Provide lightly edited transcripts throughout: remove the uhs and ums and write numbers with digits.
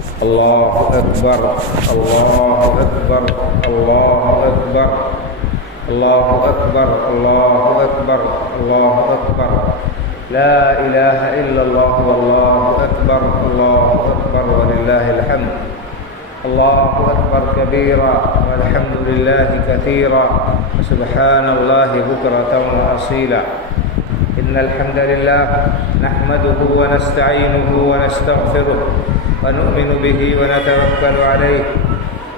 اللہ اکبر اللہ اکبر اللہ اکبر اللہ اکبر اللہ اکبر اللہ اکبر لا الہ الا اللہ واللہ اکبر اللہ اکبر وللہ الحمد اللہ اکبر کبیرا والحمد للہ کثیرا سبحان اللہ بکرۃ وأصیلا إن الحمد لله نحمده ونستعينه ونستغفره ونؤمن به ونتوكل عليه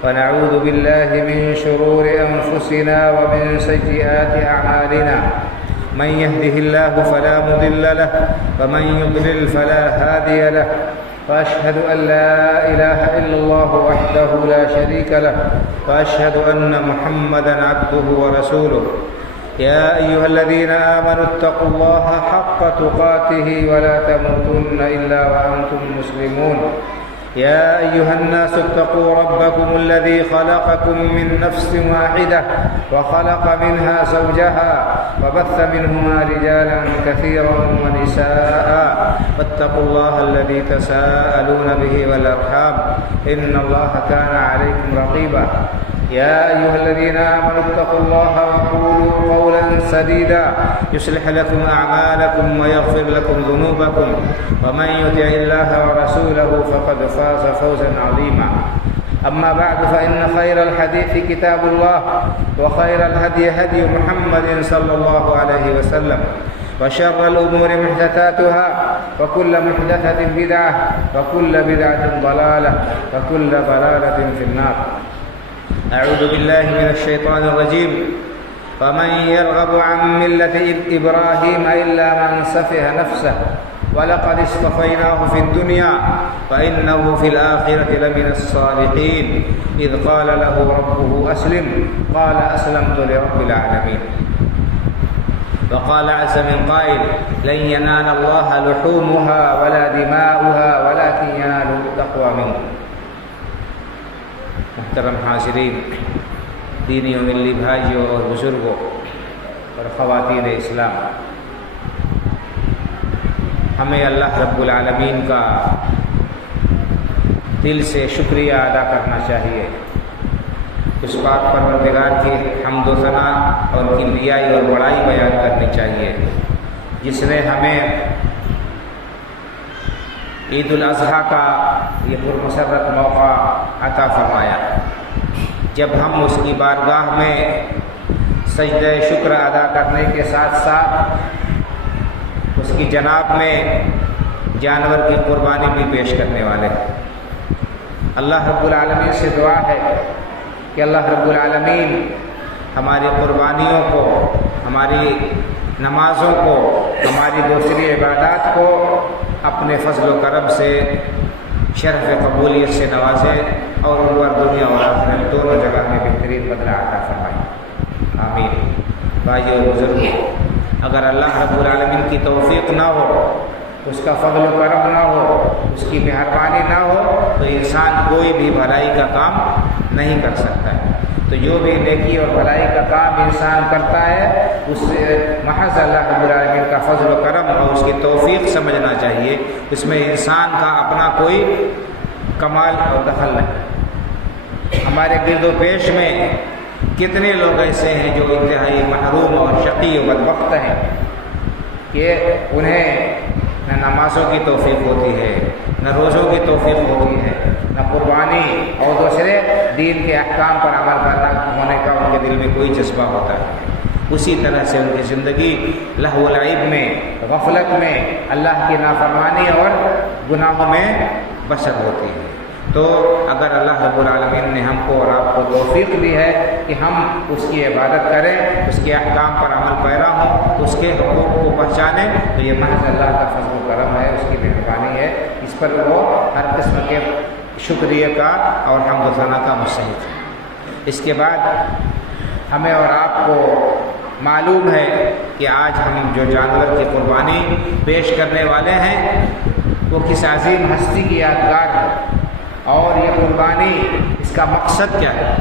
ونعوذ بالله من شرور أنفسنا ومن سيئات أعمالنا من يهده الله فلا مضل له ومن يضلل فلا هادي له وأشهد أن لا إله إلا الله وحده لا شريك له وأشهد أن محمدا عبده ورسوله يا أيها الذين آمنوا اتقوا الله حق تقاته ولا تموتن إلا وأنتم مسلمون يا أيها الناس اتقوا ربكم الذي خلقكم من نفس واحدة وخلق منها زوجها وبث منهما رجالا كثيرا ونساء واتقوا الله الذي تساءلون به والأرحام إن الله كان عليكم رقيبا يا أيها الذين آمنوا اتقوا الله وقولوا قولا سديدا يصلح لكم أعمالكم ويغفر لكم ذنوبكم ومن يطع الله ورسوله فقد فاز فوزا عظيما أما بعد فإن خير الحديث كتاب الله وخير الهدي هدي محمد صلى الله عليه وسلم وشر الأمور محدثاتها وكل محدثة بدعة وكل بدعة ضلالة وكل ضلالة في النار أعوذ بالله من الشيطان الرجيم فمن يرغب عن ملة إبراهيم إلا من سفه نفسه ولقد اصطفيناه في الدنيا وإنه في الآخرة لمن الصالحين إذ قال له ربه أسلم قال أسلمت لرب العالمين وقال عز من قائل لن ينال الله لحومها ولا دماؤها ولكن يناله التقوى منكم محترم حاضرین، دینی و ملی بھائیوں اور بزرگوں اور خواتین اسلام، ہمیں اللہ رب العالمین کا دل سے شکریہ ادا کرنا چاہیے، اس پاک پروردگار کی حمد و ثنا اور کبریائی اور بڑائی بیان کرنی چاہیے، جس نے ہمیں عید الاضحیٰ کا یہ پرمسرت موقع عطا فرمایا، جب ہم اس کی بارگاہ میں سجدہ شکر ادا کرنے کے ساتھ ساتھ اس کی جناب میں جانور کی قربانی بھی پیش کرنے والے ہیں۔ اللہ رب العالمین سے دعا ہے کہ اللہ رب العالمین ہماری قربانیوں کو، ہماری نمازوں کو، ہماری دوسری عبادات کو اپنے فضل و کرم سے شرف قبولیت سے نوازے اور ان پر دنیا اور آخرت دونوں جگہ میں بہترین بدلہ عطا فرمائے، آمین۔ بھائیو اور بزرگوں، اگر اللہ رب العالمین کی توفیق نہ ہو، اس کا فضل و کرم نہ ہو، اس کی مہربانی نہ ہو تو انسان کوئی بھی بھلائی کا کام نہیں کر سکتا ہے۔ تو جو بھی نیکی اور بھلائی کا کام انسان کرتا ہے اس سے محض اللہ رب العالمین کا فضل و کرم اور اس کی توفیق سمجھنا چاہیے، اس میں انسان کا اپنا کوئی کمال اور دخل نہیں۔ ہمارے گرد و پیش میں کتنے لوگ ایسے ہیں جو انتہائی محروم اور شقی و بدبخت ہیں کہ انہیں نہ نمازوں کی توفیق ہوتی ہے، نہ روزوں کی توفیق ہوتی ہے، نہ قربانی اور دوسرے دین کے احکام پر عمل کرنا ہونے کا ان کے دل میں کوئی جذبہ ہوتا ہے۔ اسی طرح سے ان کی زندگی لہو و لعب میں، غفلت میں، اللہ کی نافرمانی اور گناہوں میں بسر ہوتی ہے۔ تو اگر اللہ رب العالمین نے ہم کو اور آپ کو توفیق دی ہے کہ ہم اس کی عبادت کریں، اس کے احکام پر عمل پیرا ہوں، اس کے حقوق کو پہچانیں، تو یہ محض اللہ کا فضل و کرم ہے، اس کی مہربانی ہے، اس پر وہ ہر قسم کے شکریہ کا اور حمد و ثنا کا مستحق ہے۔ اس کے بعد ہمیں اور آپ کو معلوم ہے کہ آج ہم جو جانور کی قربانی پیش کرنے والے ہیں وہ کس عظیم ہستی کی یادگار ہے، اور یہ قربانی اس کا مقصد کیا ہے۔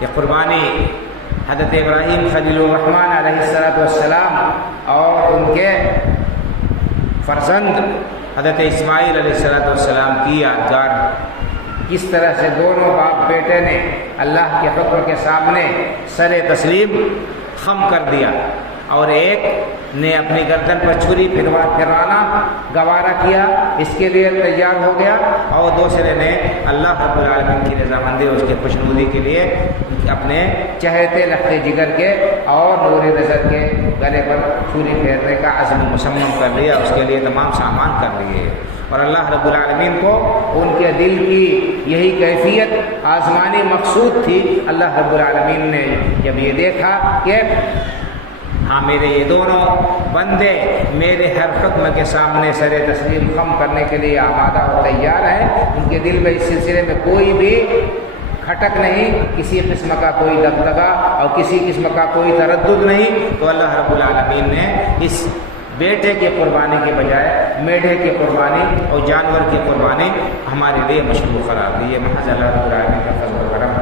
یہ قربانی حضرت ابراہیم خلیل الرحمن علیہ السلام اور ان کے فرزند حضرت اسماعیل علیہ السلام کی یادگار، کس طرح سے دونوں باپ بیٹے نے اللہ کے حکم کے سامنے سر تسلیم خم کر دیا، اور ایک نے اپنی گردن پر چھری پھروانا گوارا کیا، اس کے لیے تیار ہو گیا، اور دوسرے نے اللہ رب العالمین کی رضامندی اور اس کے خوشنودی کے لیے اپنے چہتے لختے جگر کے اور نور نظر کے گلے پر چھری پھیرنے کا عزم مصمم کر لیا، اس کے لیے تمام سامان کر لیے۔ اور اللہ رب العالمین کو ان کے دل کی یہی کیفیت آزمانی مقصود تھی۔ اللہ رب العالمین نے جب یہ دیکھا کہ ہاں میرے یہ دونوں بندے میرے ہر حکم کے سامنے سر تسلیم خم کرنے کے لیے آمادہ اور تیار ہیں، ان کے دل میں اس سلسلے میں کوئی بھی کھٹک نہیں، کسی قسم کا کوئی دغدغہ اور کسی قسم کا کوئی تردد نہیں، تو اللہ رب العالمین نے اس بیٹے کی قربانی کے بجائے میڈھے کی قربانی اور جانور کی قربانی ہمارے لیے مشروع قرار دی۔ یہ محض اللہ رب العالمین کا فضل و کرم۔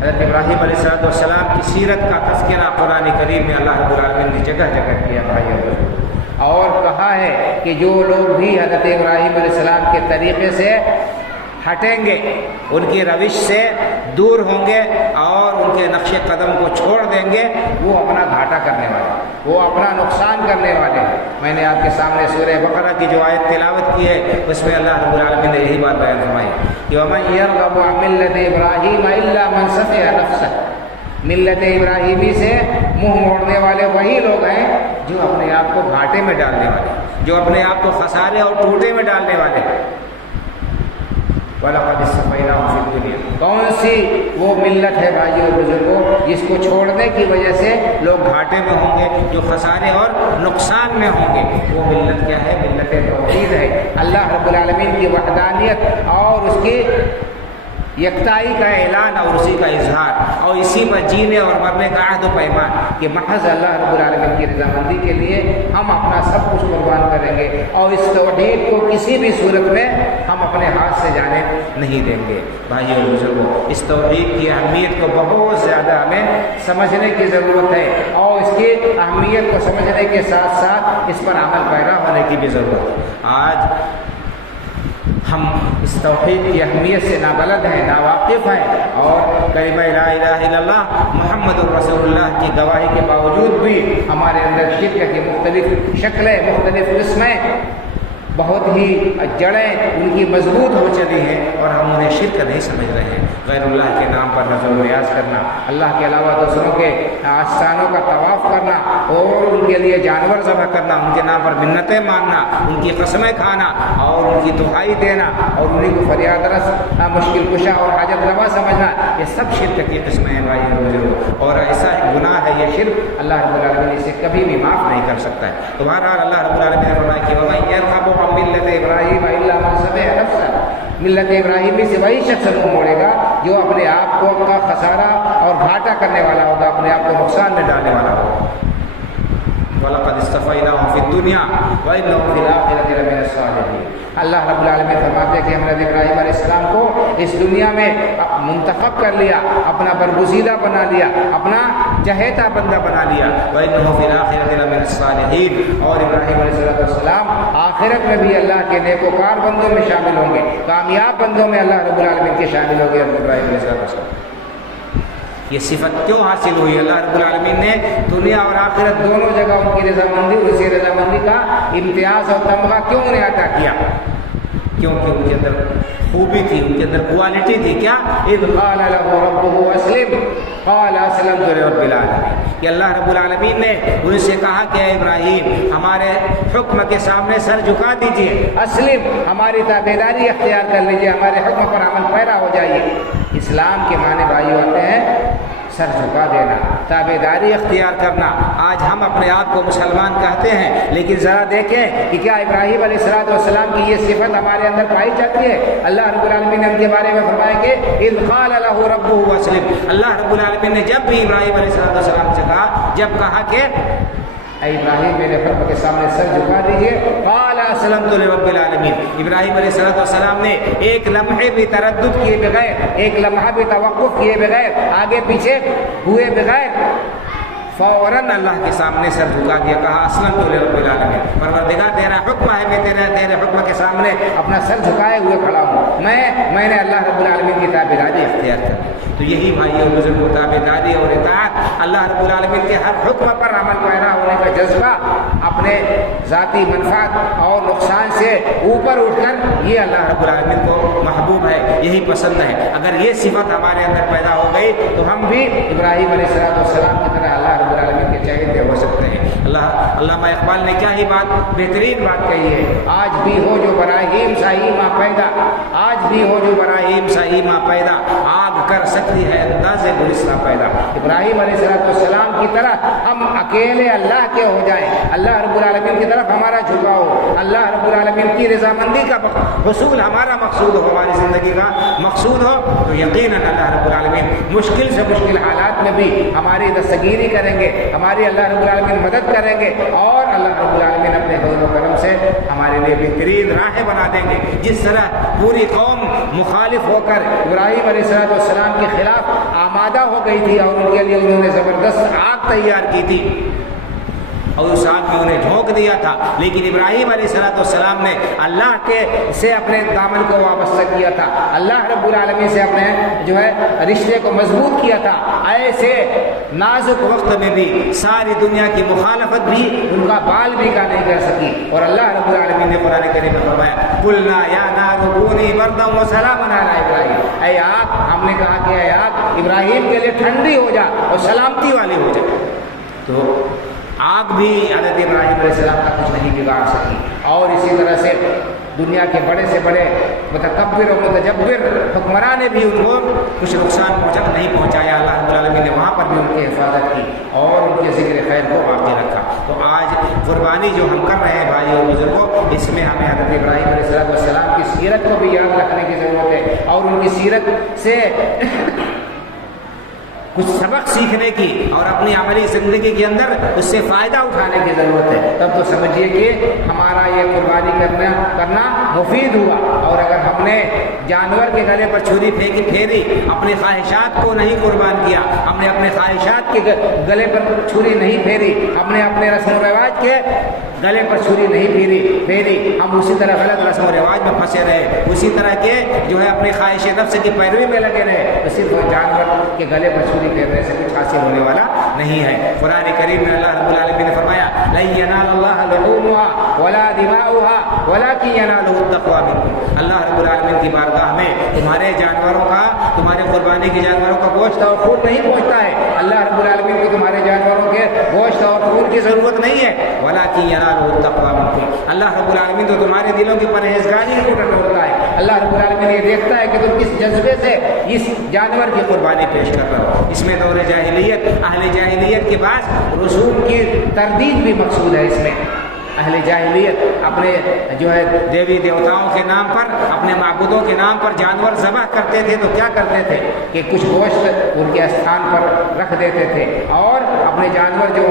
حضرت ابراہیم علیہ السلام کی سیرت کا تذکرہ قرآن کریم میں اللہ رب العالمین نے جگہ جگہ کیا اور کہا ہے کہ جو لوگ بھی حضرت ابراہیم علیہ السلام کے طریقے سے ہٹیں گے، ان کی روش سے دور ہوں گے اور ان کے نقش قدم کو چھوڑ دیں گے، وہ اپنا گھاٹا کرنے والے، وہ اپنا نقصان کرنے والے ہیں۔ میں نے آپ کے سامنے سورہ بقرہ کی جو آیت تلاوت کی ہے اس میں اللہ رب العالمین نے یہی بات بیان فرمائی کہ وَمَن يَرْغَبُ عَن مِّلَّةِ إِبْرَاهِيمَ إِلَّا مَن سَفِهَ نَفْسَهُ، ملت ابراہیمی سے منہ موڑنے والے وہی لوگ ہیں جو اپنے آپ کو گھاٹے میں ڈالنے والے، جو اپنے آپ کو خسارے اور ٹوٹے میں ڈالنے والے۔ وَلَقَدِ اصْطَفَيْنَاهُ فِي الدُّنْيَا، کون سی وہ ملت ہے بھائیو اور بزرگوں جس کو چھوڑنے کی وجہ سے لوگ گھاٹے میں ہوں گے، جو خسارے اور نقصان میں ہوں گے؟ وہ ملت کیا ہے؟ ملت توحید ہے، اللہ رب العالمین کی وحدانیت اور اس کی یکتائی کا اعلان اور اسی کا اظہار، اور اسی پر جینے اور مرنے کا عہد و پیمان کہ محض اللہ رب العالمین کی رضامندی کے لیے ہم اپنا سب کچھ قربان کریں گے، اور اس توحید کو کسی بھی صورت میں ہم اپنے ہاتھ سے جانے نہیں دیں گے۔ بھائیو اور بزرگوں، اس توحید کی اہمیت کو بہت زیادہ ہمیں سمجھنے کی ضرورت ہے، اور اس کی اہمیت کو سمجھنے کے ساتھ ساتھ اس پر عمل پیرا ہونے کی بھی ضرورت ہے۔ آج ہم اس توحید کی اہمیت سے نابلد ہیں، ناواقف ہیں، اور کلمہ لا الہ الا اللہ محمد الرسول اللہ کی گواہی کے باوجود بھی ہمارے اندر شرک کی مختلف شکلیں، مختلف قسمیں، بہت ہی جڑیں ان کی مضبوط ہو چلی ہیں، اور ہم انہیں شرک نہیں سمجھ رہے ہیں۔ غیر اللہ کے نام پر نظر و نیاز کرنا، اللہ کے علاوہ دوسروں کے آستانوں کا طواف کرنا اور ان کے لیے جانور ذبح کرنا، ان کے نام پر منتیں مانگنا، ان کی قسمیں کھانا اور ان کی دہائی دینا اور انہیں کو فریاد رس، مشکل کشا اور حاجت روا سمجھنا، یہ سب شرک کی قسمیں ہیں بھائی اور بزرگوں، اور ایسا گناہ ہے یہ شرک، اللہ رب العالمین اسے کبھی بھی معاف نہیں کر سکتا ہے۔ تو بہرحال اللہ رب العالمین نے فرمایا کہ وَمَن يَرْغَبُ عَن مِّلَّةِ إِبْرَاهِيمَ إِلَّا مَن سَفِهَ نَفْسَهُ، ملت ابراہیمی سے وہی شخص منہ موڑے گا جو اپنے آپ کو کا خسارہ اور گھاٹا کرنے والا ہوگا، اپنے آپ کو نقصان میں ڈالنے والا ہوگا۔ وَلَقَدِ اصْطَفَيْنَاهُ فِي الدُّنْيَا وَإِنَّهُ فِي الْآخِرَةِ لَمِنَ الصَّالِحِينَ۔ اللہ رب العالمین فرماتے ہیں کہ ہم نے ابراہیم علیہ السلام کو اس دنیا میں منتخب کر لیا، اپنا برگزیدہ بنا لیا، اپنا چہیتا بندہ بنا لیا۔ وَإِنَّهُ فِي الْآخِرَةِ لَمِنَ الصَّالِحِينَ، اور ابراہیم علیہ السلام آخرت میں بھی اللہ کے نیکوکار بندوں میں شامل ہوں گے، کامیاب بندوں میں اللہ رب العالمین کے شامل ہوں گے۔ ابراہیم علیہ السلام یہ صفت کیوں حاصل ہوئی؟ اللہ رب العالمین نے دنیا اور آخرت دونوں جگہ ان کی رضامندی، اسی رضامندی کا امتیاز اور تمغہ کیوں انہیں عطا کیا؟ کیونکہ ان کے اندر خوبی تھی، ان کے اندر کوالٹی تھی۔ کیا؟ اذ قال له ربه اسلم قال اسلمت لرب العالمین، کہ اللہ رب العالمین نے ان سے کہا کہ اے ابراہیم ہمارے حکم کے سامنے سر جھکا دیجئے، اسلم ہماری تابعداری اختیار کر لیجئے، ہمارے حکم پر عمل پیرا ہو جائیے۔ اسلام کے معنی بھائیو آتے ہیں سر جھکا دینا، تابعداری اختیار کرنا۔ آج ہم اپنے آپ کو مسلمان کہتے ہیں، لیکن ذرا دیکھیں کہ کیا ابراہیم علیہ السلام کی یہ صفت ہمارے اندر پائی جاتی ہے؟ اللہ رب العالمین نے ان کے بارے میں فرمایا کہ اذ قال له ربه اسلم، اللہ رب العالمین نے جب بھی ابراہیم علیہ السلام سے کہا، جب کہا کہ اے ابراہیم میرے رب کے سامنے سر جھکا دیجئے، قال اسلمت لرب العالمین، ابراہیم علیہ السلام نے ایک لمحے بھی تردد کیے بغیر، ایک لمحہ بھی توقف کیے بغیر، آگے پیچھے ہوئے بغیر فوراً اللہ کے سامنے سر جھکا دیا, کہا اسلمت لرب العالمین, پروردگار تیرا حکم ہے, میں تیرے حکم کے سامنے اپنا سر جھکائے ہوئے کھڑا ہوں, میں نے اللہ رب العالمین کی تابعداری اختیار کر دی. تو یہی بھائیوں بزرگوں, تابعداری اور اطاعت, اللہ رب العالمین کے ہر حکم پر عمل پیرا ہونے کا جذبہ, اپنے ذاتی منفعت اور نقصان سے اوپر اٹھ کر, یہ اللہ رب العالمین کو محبوب ہے, یہی پسند ہے. اگر یہ صفت ہمارے اندر پیدا ہو گئی تو ہم بھی ابراہیم علیہ السلام کی طرح اللہ رب العالمین کے چہیتے ہو سکتے ہیں. علامہ اقبال نے کیا ہی بہترین بات کہی ہے, آج بھی ہو جو براہیم ساہی ماں پیدا, آج بھی ہو جو براہیم ساہی ماں پیدا, آگ کر سکتی ہے انداز گلستہ پیدا. ابراہیم علیہ السلام کی طرح ہم اکیلے اللہ کے ہو جائیں, اللہ رب العالمین کی طرف ہمارا جھکاؤ, اللہ رب العالمین کی رضامندی کا حصول ہمارا مقصود ہو, ہماری زندگی کا مقصود ہو, تو یقیناً اللہ رب العالمین مشکل سے مشکل حالات میں بھی ہماری دستگیری کریں گے, ہماری اللہ رب العالمین مدد کریں گے, اور اللہ رب العالمین اپنے فضل و کرم سے ہمارے لیے بہترین راہیں بنا دیں گے. جس طرح پوری قوم مخالف ہو کر ابراہیم علیہ السلام کے خلاف آمادہ ہو گئی تھی اور ان کے لیے انہوں نے زبردست آگ تیار کی تھی اور اس آگ میں انہیں جھونک دیا تھا, لیکن ابراہیم علیہ السلام نے اللہ کے سے اپنے دامن کو وابستہ کیا تھا, اللہ رب العالمین سے اپنے رشتے کو مضبوط کیا تھا. ایسے نازک وقت میں بھی ساری دنیا کی مخالفت بھی ان کا بال بھی کا نہیں کر سکی, اور اللہ رب العالمین نے قرآن کریم میں فرمایا, قلنا یا نار کونی بردا وسلاما علی ابراہیم, اے آگ, ہم نے کہا کہ اے آگ ابراہیم کے لیے ٹھنڈی ہو جا اور سلامتی والی ہو جائے. تو آگ بھی حضرت ابراہیم علیہ السلام کا کچھ نہیں بگاڑ سکی. اور اسی طرح سے دنیا کے بڑے سے بڑے متکبر اور متجبر حکمران نے بھی ان کو کچھ نقصان نہیں پہنچایا. اللہ رب العالمین نے وہاں پر بھی ان کی حفاظت کی اور ان کے ذکر خیر کو باقی رکھا. تو آج قربانی جو ہم کر رہے ہیں بھائیوں اور بزرگوں, اس میں ہمیں حضرت ابراہیم علیہ السلام کی سیرت کو بھی یاد رکھنے کی ضرورت ہے, اور ان کی سیرت سے کچھ سبق سیکھنے کی اور اپنی عملی زندگی کے اندر اس سے فائدہ اٹھانے کی ضرورت ہے. تب تو سمجھیے کہ ہمارا یہ قربانی کرنا مفید ہوا. اور اگر ہم نے جانور کے گلے پر چھری پھیری, اپنی خواہشات کو نہیں قربان کیا, ہم نے اپنے خواہشات کے گلے پر چھری نہیں پھیری, ہم نے اپنے رسم و رواج کے گلے پر چھری نہیں پھیری, ہم اسی طرح غلط رسم و رواج میں پھنسے رہے, اسی طرح کے اپنی خواہش نفس کی پیروی میں لگے رہے, تو صرف جانور کے گلے پر چھری پھیرنے سے کچھ حاصل ہونے والا نہیں ہے. قرآن کریم میں اللہ رب العالمین نے فرمایا, لن ینال اللہ لحومها ولا دماؤها ولکن ینالہ التقوی منکم. اللہ رب العالمین کی بارگاہ میں تمہارے جانوروں کا, تمہارے قربانی کے جانوروں کا گوشت اور خون نہیں پہنچتا ہے. اللہ رب العالمین کو تمہارے جانوروں کے گوشت اور خون کی ضرورت نہیں ہے. ولکن ینالہ التقوی منکم. اللہ رب العالمین تو تمہارے دلوں کی پرہیزگاری کو ٹٹولتا ہے. اللہ رب العالمین یہ دیکھتا ہے کہ تم کس جذبے سے اس جانور کی قربانی پیش کر رہے ہو. اس میں دور جاہلیت, اہل جاہلیت کے بعد رسوم کی تردید بھی مقصود ہے. اس میں اہل جاہلیت اپنے دیوی دیوتاؤں کے نام پر, اپنے معبودوں کے نام پر جانور ذبح کرتے تھے. تو کیا کرتے تھے کہ کچھ گوشت ان کے استھان پر رکھ دیتے تھے, اور اپنے جانور جو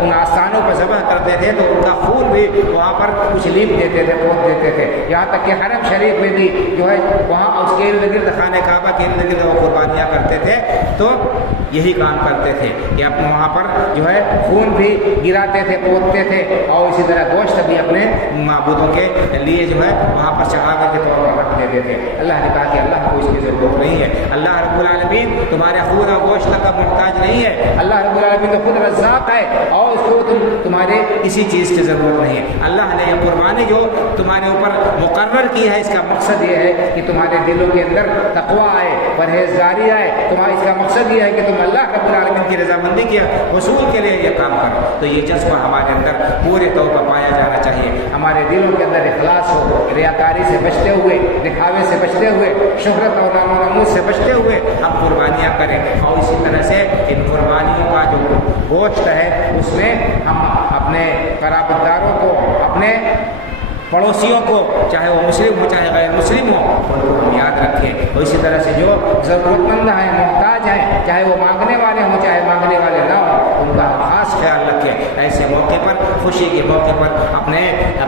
ان آستانوں پر ذبح کرتے تھے تو ان کا خون بھی وہاں پر کچھ لیپ دیتے تھے, پوت دیتے تھے. یہاں تک کہ حرم شریف میں بھی وہاں اس کے ارد گرد, خانہ کعبہ کے ارد گرد وہ قربانیاں کرتے تھے, تو یہی کام کرتے تھے کہ اپنے وہاں پر خون بھی گراتے تھے, پوتتے تھے, اور اسی طرح گوشت بھی اپنے معبودوں کے لیے وہاں پر چڑھاوے کے طور پر رکھ دیتے تھے. اللہ نے کہا کہ اللہ کو اس کی ضرورت نہیں ہے. اللہ رب العالمین تمہارے خون اور گوشت کا محتاج نہیں ہے. اللہ رب العالمین تو خود رزاق ہے, اور اس کو تمہارے کسی چیز کی ضرورت نہیں ہے. اللہ نے یہ قربانی جو تمہارے اوپر مقرر کی ہے, اس کا مقصد یہ ہے کہ تمہارے دلوں کے اندر تقویٰ آئے, پرہیزگاری آئے. اس کا مقصد یہ ہے کہ تم اللہ رب العالمین کی رضامندی کے حصول کے لیے یہ کام کرو. تو یہ جذبہ ہمارے اندر پورے طور پر پایا جانا چاہیے. ہمارے دلوں کے اندر اخلاص ہو, ریاکاری سے بچتے ہوئے, دکھاوے سے بچتے ہوئے, شہرت اور نام و نمود سے بچتے ہوئے ہم قربانیاں کریں. اور اسی طرح سے ان قربانیوں کا جو گوشت ہے اس میں ہم اپنے قرابت داروں کو, اپنے پڑوسیوں کو, چاہے وہ مسلم ہو چاہے غیر مسلم ہو, ان کو ہم یاد رکھیں. اور اسی طرح سے جو ضرورت مند ہیں, محتاج ہیں, چاہے وہ مانگنے والے ہوں چاہے مانگنے والے نہ ہوں, ان کا خاص خیال رکھیں. ایسے موقع پر, خوشی کے موقع پر اپنے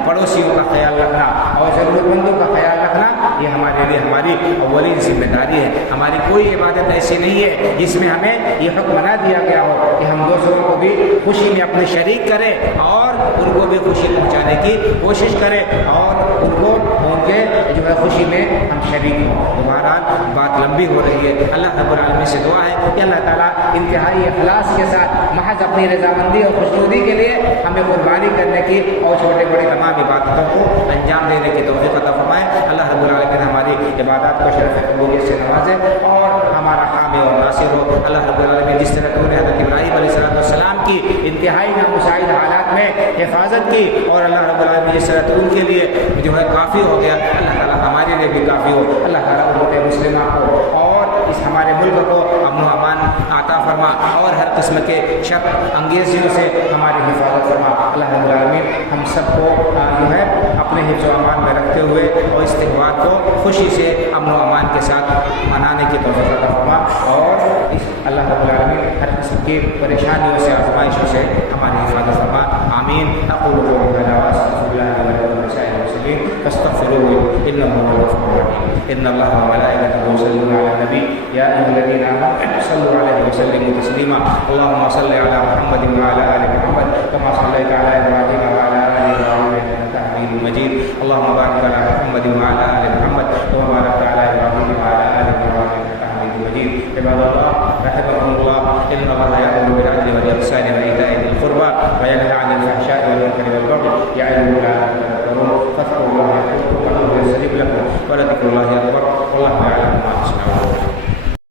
پڑوسیوں کا خیال رکھنا اور ضرورت مندوں کا خیال رکھنا, یہ ہمارے لیے ہماری اولین ذمہ داری انفرادی ہے. ہماری کوئی عبادت ایسی نہیں ہے جس میں ہمیں یہ حکم نہ دیا گیا ہو کہ ہم دوسروں کو بھی خوشی میں اپنے شریک کریں اور ان کو بھی خوشی پہنچانے کی کوشش کریں اور ان کو ان کے جو ہے خوشی میں ہم شریک ہوں. تو بہرحال بات لمبی ہو رہی ہے. اللہ رب العالمین سے دعا ہے کہ اللہ تعالیٰ انتہائی اخلاص کے ساتھ محض اپنی رضامندی اور خوشنودی کے لیے ہمیں قربانی کرنے کی اور چھوٹے بڑے تمام عبادتوں کو انجام دینے کی توفیق عطا فرمائے. اللہ رب العالمین ہماری عبادات کو شرف قبولیت سے نوازے اور ہمارا حامی اور ناصر ہو. اللہ رب العالمین جس طرح تو نے حضرت ابراہیم علیہ السلام کی انتہائی نامساعد حالات میں حفاظت کی اور اللہ رب العالمین جس طرح تو ان کے لیے جو ہے کافی ہو گیا, اللہ تعالیٰ ہمارے لیے بھی کافی ہو. اللہ تعالیٰ امت مسلمہ کو اور اس ہمارے ملک کو امن و امان عطا فرما اور ہر قسم کے شر انگیزیوں سے ہماری حفاظت فرما. اللہ رب العالمین ہم سب کو جو ہے اپنے حفظ و امان میں رکھتے ہوئے اور اس تہوار کو خوشی سے امن و امان کے ساتھ منانے کی توفیق عطا فرما اور اس اللہ رب العالمین ہر قسم کی پریشانیوں سے آزمائشوں سے ہماری حفاظت فرما. آمین. اقول قولی ھذا واستغفر الله لي ولكم ولسائر المسلمين فاستغفروه انه هو الغفور الرحيم. ان الله وملائكته يصلون على النبي يا ايها الذين امنوا صلوا عليه وسلموا تسليما. اللهم صل على محمد وعلى ال محمد كما صليت على ابراهيم وعلى ال ابراهيم انك حميد مجيد. اللهم بارك على محمد وعلى ال محمد كما باركت على ابراهيم وعلى ال ابراهيم انك حميد مجيد. عباد الله رحمكم الله, ان الله يأمر بالعدل والاحسان وايتاء ذي القربى وينهى عن الفحشاء والمنكر والبغي يعظكم لعلكم تذكرون. فاذكروا الله يذكركم وادعوه يستجب لكم ولذكر الله اكبر والله يعلم ما تصنعون.